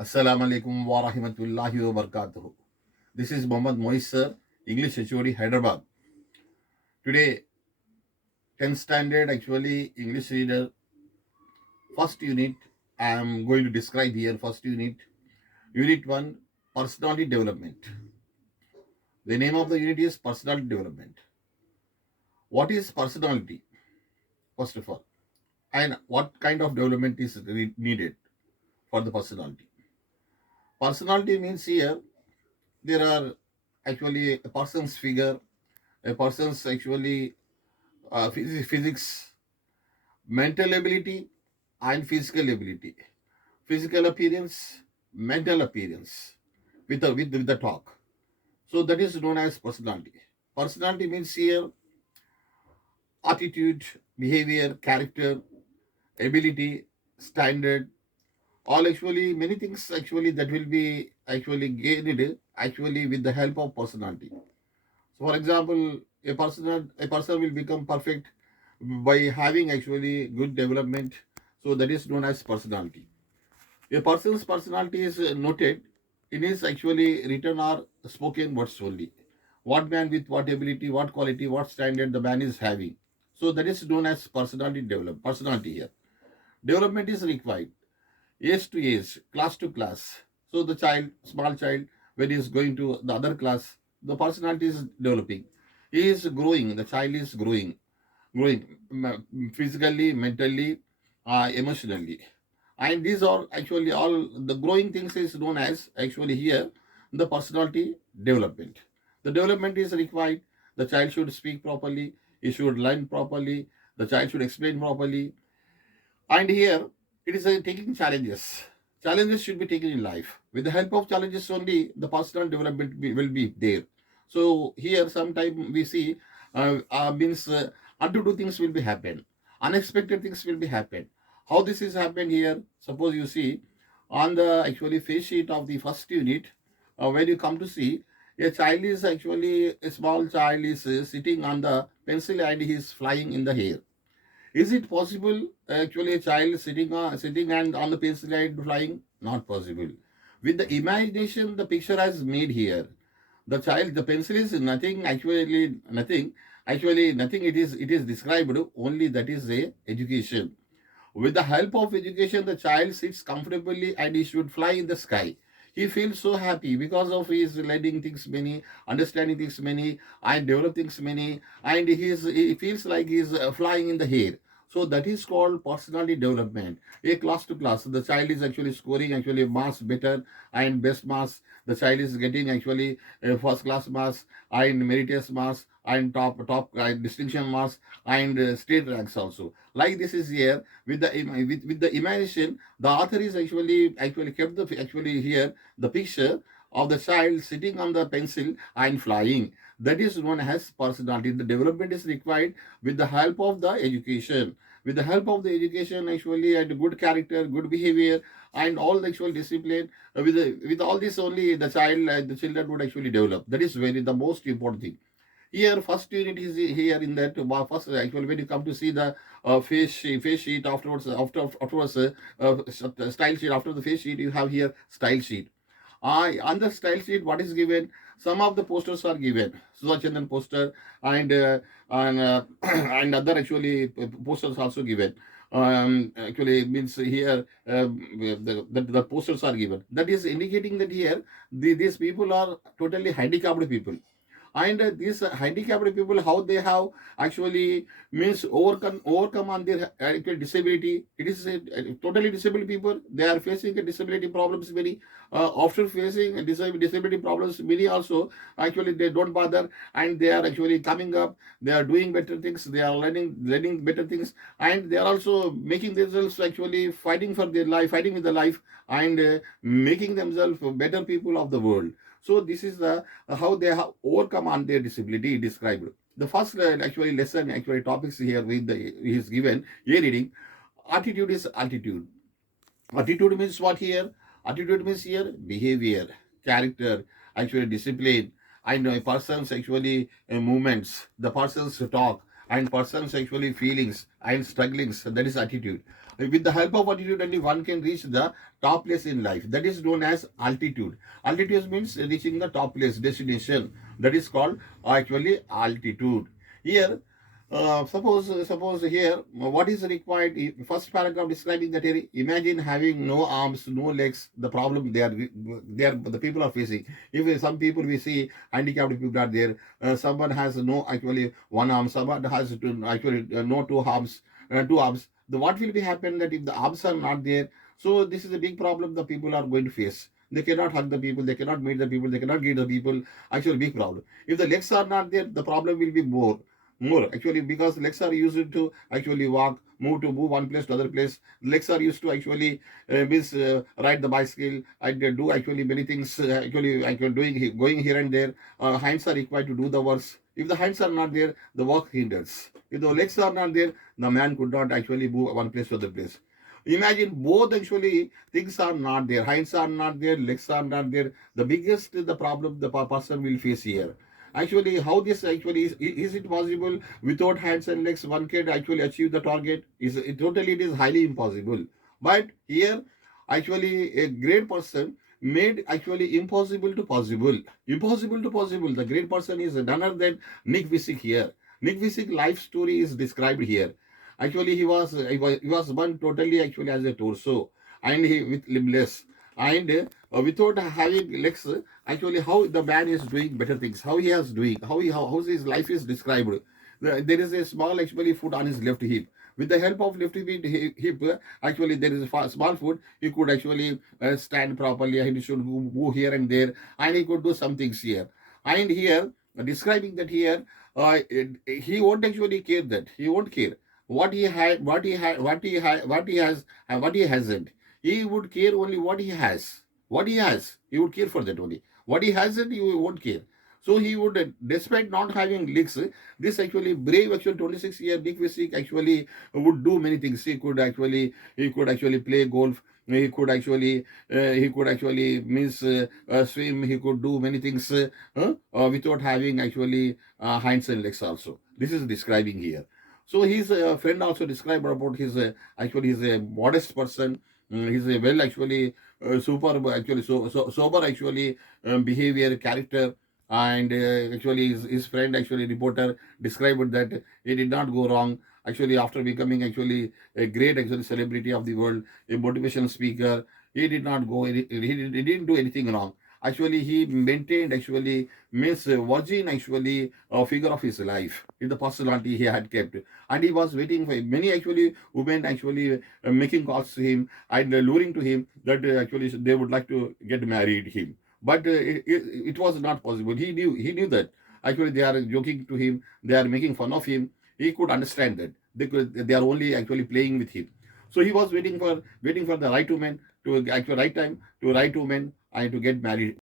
Assalamu alaikum wa rahmatullahi wa barakatuh. This is Mohammad Moise sir, English H.O.D Hyderabad. Today, 10th standard actually English reader, first unit. I am going to describe here first unit. Unit 1, personality development. The name of the unit is personality development. What is personality, first of all? And what kind of development is needed for the personality? Personality means here there are actually a person's figure, a person's actually physics, mental ability, and physical ability. Physical appearance, mental appearance, with the talk. So that is known as personality. Personality means here attitude, behavior, character, ability, standard, all actually many things actually that will be actually gained actually with the help of personality. So for example, a person will become perfect by having actually good development. So that is known as personality. A person's personality is noted in his actually written or spoken words only. What man with what ability, what quality, what standard the man is having. So that is known as personality here. Development is required age to age, class to class. So the small child, when he is going to the other class, the personality is developing. He is growing. The child is growing physically, mentally, emotionally. And these are actually all the growing things is known as actually here the personality development. The development is required. The child should speak properly. He should learn properly. The child should explain properly. And here it is taking challenges. Challenges should be taken in life. With the help of challenges only, the personal development will be there. So here sometime we see means undo things will be happen. Unexpected things will be happen. How this is happen here? Suppose you see on the actually face sheet of the first unit, when you come to see a child is actually a small child is sitting on the pencil and he is flying in the air. Is it possible actually a child sitting and on the pencil slide flying? Not possible. With the imagination the picture has made here. The child, the pencil is nothing, actually nothing. Actually nothing it is described only that is a education. With the help of education, the child sits comfortably and he should fly in the sky. He feels so happy because of his learning things many, understanding things many, and develop things many, and he feels like he's flying in the air. So that is called personality development. A class to class, the child is actually scoring actually marks better and best marks. The child is getting actually first class marks and meritorious marks and top distinction marks and state ranks also. Like this is here with the imagination, the author is actually kept the actually here the picture of the child sitting on the pencil and flying. That is known as personality. The development is required with the help of the education. With the help of the education, actually, and good character, good behavior, and all the actual discipline, with all this only the children would actually develop. That is very the most important thing. Here, first unit is here in that first actually when you come to see the face sheet afterwards style sheet. After the face sheet, you have here style sheet. On the style sheet, what is given? Some of the posters are given. Sudhachandan poster and and other actually posters also given. Actually means here the posters are given. That is indicating that here these people are totally handicapped people, and these handicapped people how they have actually means overcome on their actual disability. It is totally disabled people, they are facing a disability problems many. After facing a disability problems many also, actually they don't bother, and they are actually coming up, they are doing better things, they are learning better things, and they are also making themselves actually fighting for their life, fighting with the life, and making themselves better people of the world. So this is the how they have overcome on their disability described. The first actually lesson actually topics here with the is given a reading. Attitude is altitude. Attitude means what here? Attitude means here behavior, character, actually discipline, and a person's actually movements, the person's talk, and person's actually feelings and strugglings. That is attitude. With the help of attitude only, one can reach the top place in life. That is known as altitude. Altitude means reaching the top place destination. That is called actually altitude. Here, suppose here, what is required? First paragraph describing that area. Imagine having no arms, no legs. The problem they are the people are facing. If some people we see handicapped people are there, someone has no actually one arm, someone has actually no two arms. The what will be happen that if the arms are not there, so this is a big problem the people are going to face. They cannot hug the people, they cannot meet the people, they cannot greet the people. Actually, big problem. If the legs are not there, the problem will be more actually, because legs are used to actually walk, move one place to other place. Legs are used to actually means ride the bicycle and do actually many things, actually doing going here and there. Hands are required to do the works. If the hands are not there, the work hinders. If the legs are not there, the man could not actually move one place to other place. Imagine both actually things are not there, hands are not there, legs are not there. The biggest the problem the person will face here. Actually, how this actually is it possible without hands and legs one can actually achieve the target? Is it totally, it is highly impossible. But here, actually, a great person made actually impossible to possible. Impossible to possible. The great person is none other than Nick Visick here. Nick Visick life story is described here. Actually, he was born totally actually as a torso, and he with limbless, and without having legs. Actually, how the man is doing better things, how he is doing, how his life is described. There is a small actually foot on his left hip. With the help of left hip, actually there is a small foot. He could actually stand properly. He should move here and there, and he could do some things here. And here, describing that here, he won't actually care that. He won't care what he had, what he has, and what he hasn't. He would care only what he has. What he has, he would care for that only. What he hasn't, he won't care. So he would, despite not having legs, this actually brave, actually 26-year Nick Visick actually would do many things. He could actually play golf. He could actually means swim. He could do many things without having actually hands and legs also. This is describing here. So his friend also described about his actually he's a modest person. He's a well actually super actually sober actually behavior character. And actually his friend actually reporter described that he did not go wrong. Actually, after becoming actually a great actually celebrity of the world, a motivational speaker, he did not go. He didn't do anything wrong. Actually, he maintained actually means virgin actually a figure of his life in the personality he had kept, and he was waiting for many actually women actually making calls to him and luring to him that actually they would like to get married him. But it was not possible. He knew that actually they are joking to him, they are making fun of him. He could understand that they are only actually playing with him. So he was waiting for the right woman to actually right time to right woman and to get married.